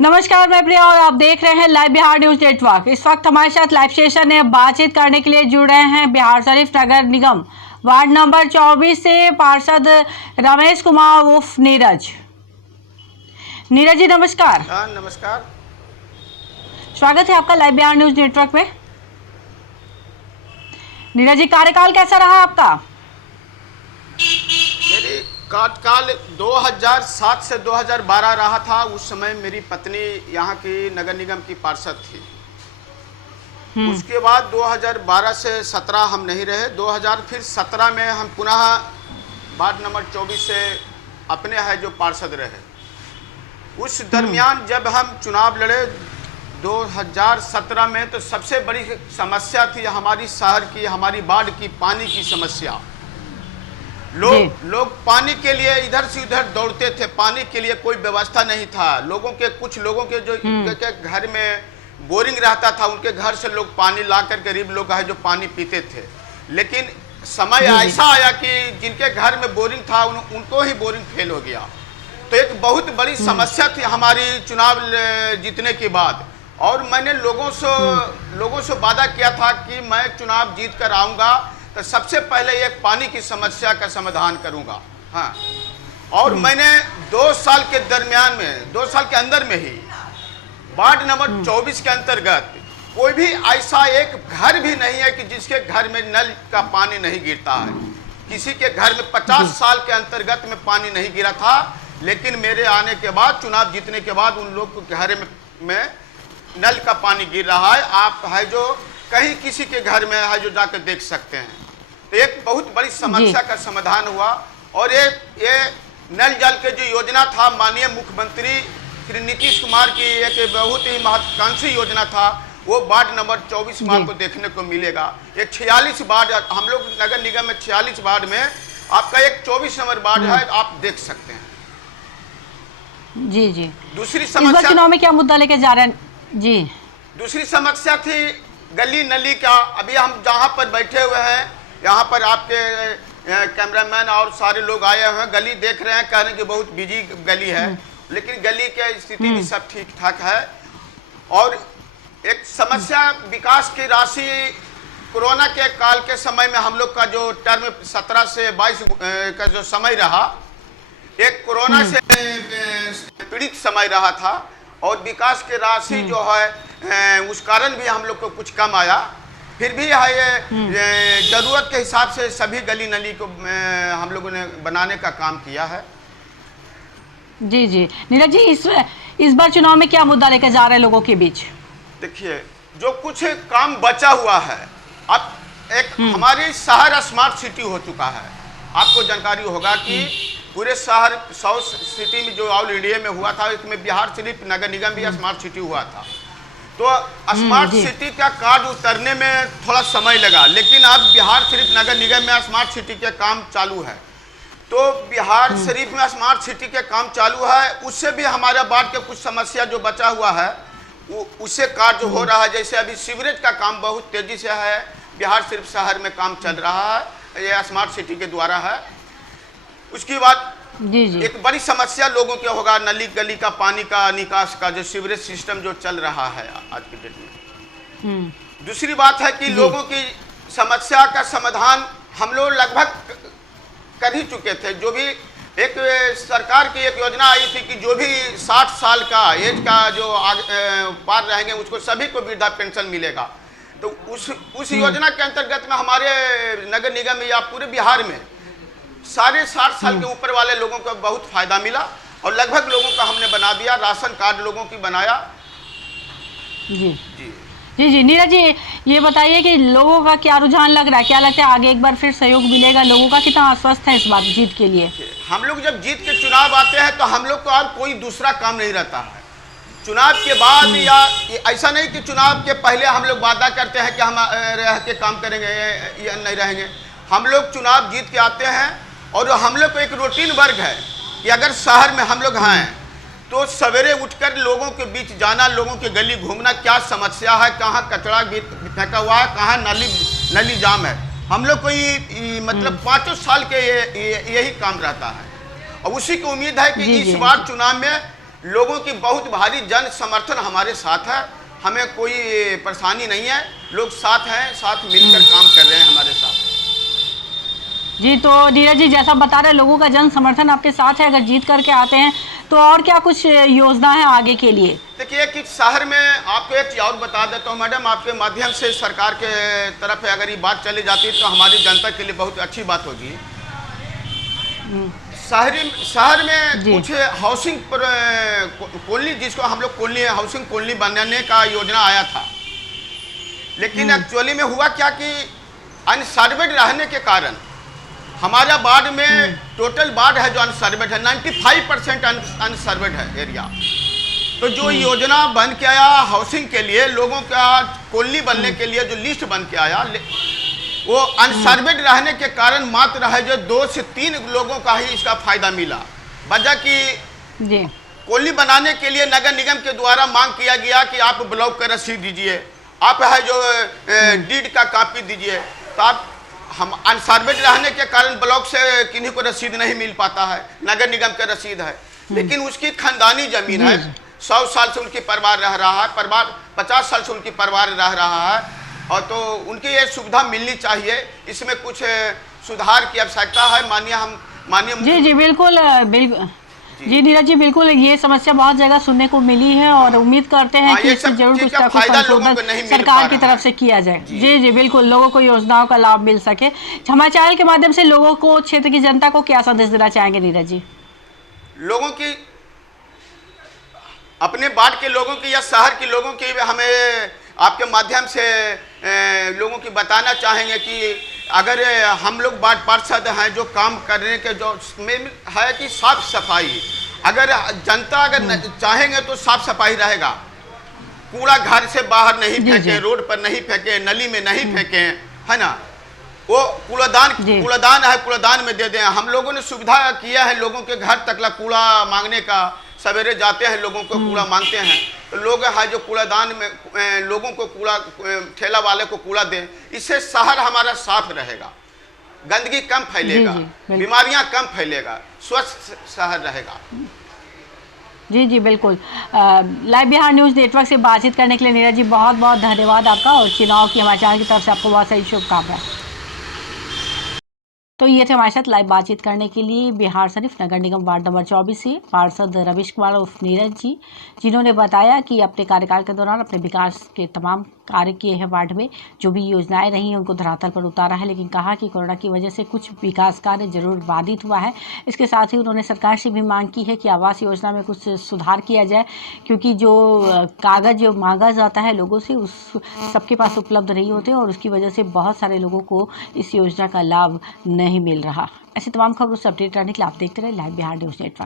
नमस्कार, मैं प्रिया और आप देख रहे हैं लाइव बिहार न्यूज नेटवर्क। इस वक्त हमारे साथ लाइव सेशन में बातचीत करने के लिए जुड़ रहे हैं बिहार शरीफ नगर निगम वार्ड नंबर 24 से पार्षद रमेश कुमार उर्फ नीरज। नीरज जी नमस्कार। नमस्कार। स्वागत है आपका लाइव बिहार न्यूज नेटवर्क में। नीरज जी, कार्यकाल कैसा रहा आपका? मेरी कार्यकाल 2007 से 2012 रहा था। उस समय मेरी पत्नी यहाँ की नगर निगम की पार्षद थी। उसके बाद 2012 से 17 हम नहीं रहे। 2017 में हम पुनः वार्ड नंबर 24 से अपने है जो पार्षद रहे। उस दरमियान जब हम चुनाव लड़े 2017 में, तो सबसे बड़ी समस्या थी हमारी शहर की, हमारी वार्ड की पानी की समस्या। लोग पानी के लिए इधर से उधर दौड़ते थे। पानी के लिए कोई व्यवस्था नहीं था। कुछ लोगों के जो के घर में बोरिंग रहता था, उनके घर से लोग पानी लाकर गरीब लोग है जो पानी पीते थे। लेकिन समय ऐसा आया कि जिनके घर में बोरिंग था उनको ही बोरिंग फेल हो गया। तो एक बहुत बड़ी समस्या थी हमारी चुनाव जीतने के बाद। और मैंने लोगों से वादा किया था कि मैं चुनाव जीत कर आऊँगा तो सबसे पहले एक पानी की समस्या का समाधान करूंगा। हाँ, और मैंने 2 साल के दरमियान में, 2 साल के अंदर में ही वार्ड नंबर 24 के अंतर्गत कोई भी ऐसा एक घर भी नहीं है कि जिसके घर में नल का पानी नहीं गिरता है। किसी के घर में 50 साल के अंतर्गत में पानी नहीं गिरा था। लेकिन मेरे आने के बाद, चुनाव जीतने के बाद, उन लोग के घर में नल का पानी गिर रहा है। आप है जो कहीं किसी के घर में है जो जाकर देख सकते हैं। तो एक बहुत बड़ी समस्या का समाधान हुआ। और ये नल जल के जो योजना था, माननीय मुख्यमंत्री श्री नीतीश कुमार की एक बहुत ही महत्वाकांक्षी योजना था, वो वार्ड नंबर 24 में आपको देखने को मिलेगा। एक 46 वार्ड, हम लोग नगर निगम में 46 वार्ड में आपका एक 24 नंबर वार्ड है, आप देख सकते हैं। जी जी। दूसरी समस्या, इस बार चुनाव में क्या मुद्दा लेके जा रहे हैं जी? दूसरी समस्या थी गली नली का। अभी हम जहाँ पर बैठे हुए हैं, यहाँ पर आपके कैमरामैन और सारे लोग आए हुए हैं, गली देख रहे हैं, कह रहे हैं कि बहुत बिजी गली है। लेकिन गली की स्थिति भी सब ठीक ठाक है। और एक समस्या विकास की राशि, कोरोना के काल के समय में हम लोग का जो टर्म 17 से 22 का जो समय रहा, एक कोरोना से पीड़ित समय रहा था। और विकास की राशि जो है उस कारण भी हम लोग को कुछ कम आया। फिर भी ये जरूरत के हिसाब से सभी गली नली को हम लोगों ने बनाने का काम किया है। जी जी। नीरज जी, इस बार चुनाव में क्या मुद्दा लेकर जा रहे हैं लोगों के बीच? देखिए, जो कुछ काम बचा हुआ है, अब एक हमारी शहर स्मार्ट सिटी हो चुका है। आपको जानकारी होगा कि पूरे शहर साउथ सिटी में जो ऑल इंडिया में हुआ था, इसमें बिहार शरीफ नगर निगम भी स्मार्ट सिटी हुआ था। तो स्मार्ट सिटी का कार्ड उतरने में थोड़ा समय लगा, लेकिन अब बिहार शरीफ नगर निगम में स्मार्ट सिटी के काम चालू है। तो बिहार शरीफ में स्मार्ट सिटी के काम चालू है। उससे भी हमारे वार्ड के कुछ समस्या जो बचा हुआ है उससे कार्य हो रहा है। जैसे अभी सीवरेज का काम बहुत तेजी से है, बिहार शरीफ शहर में काम चल रहा है, ये स्मार्ट सिटी के द्वारा है। उसके बाद जी जी। एक बड़ी समस्या लोगों के होगा नली गली का पानी का निकास का, जो सीवरेज सिस्टम जो चल रहा है आज की डेट में। दूसरी बात है कि लोगों की समस्या का समाधान हम लोग लगभग कर ही चुके थे। जो भी एक सरकार की एक योजना आई थी कि जो भी 60 साल का एज का जो पार रहेंगे उसको सभी को वृद्धा पेंशन मिलेगा। तो उस योजना के अंतर्गत में हमारे नगर निगम में या पूरे बिहार में सारे 60 साल के ऊपर वाले लोगों को बहुत फायदा मिला। और लगभग लोगों का हमने बना दिया, राशन कार्ड लोगों की बनाया। जी जी जी जी। नीरज जी, ये बताइए कि लोगों का क्या रुझान लग रहा है? क्या लगता है आगे एक बार फिर सहयोग मिलेगा? लोगों का कितना आश्वस्त है इस बात जीत के लिए? हम लोग जब जीत के चुनाव आते हैं तो हम लोग को और कोई दूसरा काम नहीं रहता है। चुनाव के बाद या ऐसा नहीं कि चुनाव के पहले हम लोग वादा करते हैं कि हम रह के काम करेंगे या नहीं रहेंगे। हम लोग चुनाव जीत के आते हैं और हम लोग को एक रूटीन वर्क है कि अगर शहर में हम लोग हैं तो सवेरे उठकर लोगों के बीच जाना, लोगों की गली घूमना, क्या समस्या है, कहाँ कचरा फेंका हुआ है, कहाँ नली जाम है। हम लोग को मतलब 5 साल के यही काम रहता है। और उसी की उम्मीद है कि इस बार चुनाव में लोगों की बहुत भारी जन समर्थन हमारे साथ है, हमें कोई परेशानी नहीं है, लोग साथ हैं, साथ मिलकर काम कर रहे हैं हमारे साथ। जी, तो नीरज जी जैसा बता रहे लोगों का जन समर्थन आपके साथ है, अगर जीत करके आते हैं तो और क्या कुछ योजना है आगे के लिए? देखिए कि शहर में आपको एक चीज और बता देता हूँ मैडम, आपके माध्यम से सरकार के तरफ अगर ये बात चली जाती तो हमारी जनता के लिए बहुत अच्छी बात होगी। शहर में कुछ हाउसिंग कॉलोनी, जिसको हम लोग कॉलोनी हाउसिंग कॉलोनी बनाने का योजना आया था, लेकिन एक्चुअली में हुआ क्या कि अनसर्वेड रहने के कारण हमारा वार्ड में टोटल वार्ड है जो अनसर्वेड है, 95% अनसर्वेड है एरिया। तो जो योजना बन के आया हाउसिंग के लिए, लोगों का कॉलोनी बनने के लिए जो लिस्ट बन के आया, वो अनसर्वेड रहने के कारण मात्र है जो 2 से 3 लोगों का ही इसका फायदा मिला। वजह कि कॉलोनी बनाने के लिए नगर निगम के द्वारा मांग किया गया कि आप ब्लॉक का रसीद दीजिए, आप है जो डीड का कॉपी दीजिए। तो आप हम अनसर्वेड रहने के कारण ब्लॉक से किन्हीं को रसीद नहीं मिल पाता है, नगर निगम का रसीद है, लेकिन उसकी खानदानी जमीन है, 100 साल से उनकी परिवार रह रहा है, परिवार 50 साल से उनकी परिवार रह रहा है, और तो उनकी ये सुविधा मिलनी चाहिए। इसमें कुछ सुधार की आवश्यकता है। माननीय जी बिल्कुल बिल्कुल जी नीरज जी, बिल्कुल ये समस्या बहुत जगह सुनने को मिली है और उम्मीद करते हैं कि इससे जरूर कुछ ना कुछ संशोधन सरकार की तरफ से किया जाए। जी बिल्कुल, लोगों को योजनाओं का लाभ मिल सके। हमारे चैनल के माध्यम से लोगों को, क्षेत्र की जनता को क्या संदेश देना चाहेंगे नीरज जी? लोगों की, अपने वार्ड के लोगों की या शहर के लोगों की हमें आपके माध्यम से लोगों की बताना चाहेंगे कि अगर हम लोग वार्ड पार्षद हैं, जो काम करने के जो में है कि साफ सफाई, अगर जनता अगर चाहेंगे तो साफ सफाई रहेगा। कूड़ा घर से बाहर नहीं फेंके, रोड पर नहीं फेंके, नली में नहीं फेंके, है ना। वो कूड़ादान है, कूड़ादान में दे दें। हम लोगों ने सुविधा किया है लोगों के घर तक कूड़ा मांगने का, सवेरे जाते हैं लोगों को कूड़ा मांगते हैं, तो लोग है जो कूड़ादान में लोगों को कूड़ा, ठेला वाले को कूड़ा दें। इससे शहर हमारा साफ रहेगा, गंदगी कम फैलेगा, बीमारियां कम फैलेगा, स्वस्थ शहर रहेगा। जी बिल्कुल। लाइव बिहार न्यूज़ नेटवर्क से बातचीत करने के लिए नीरज जी बहुत बहुत धन्यवाद आपका, और चुनाव की हमारे चैनल की तरफ से आपको बहुत सारी शुभकामनाएं। तो ये थे हमारे साथ लाइव बातचीत करने के लिए बिहार शरीफ नगर निगम वार्ड नंबर 24 से पार्षद रमेश कुमार उर्फ नीरज जी, जिन्होंने बताया कि अपने कार्यकाल के दौरान अपने विकास के तमाम कार्य किए हैं, वार्ड में जो भी योजनाएं रही हैं उनको धरातल पर उतारा है, लेकिन कहा कि कोरोना की वजह से कुछ विकास कार्य जरूर बाधित हुआ है। इसके साथ ही उन्होंने सरकार से भी मांग की है कि आवास योजना में कुछ सुधार किया जाए, क्योंकि जो कागज जो मांगा जाता है लोगों से उस सबके पास उपलब्ध नहीं होते, और उसकी वजह से बहुत सारे लोगों को इस योजना का लाभ नहीं मिल रहा। ऐसी तमाम खबरों से अपडेट रहने के लिए आप देखते रहे लाइव बिहार न्यूज़ नेटवर्क।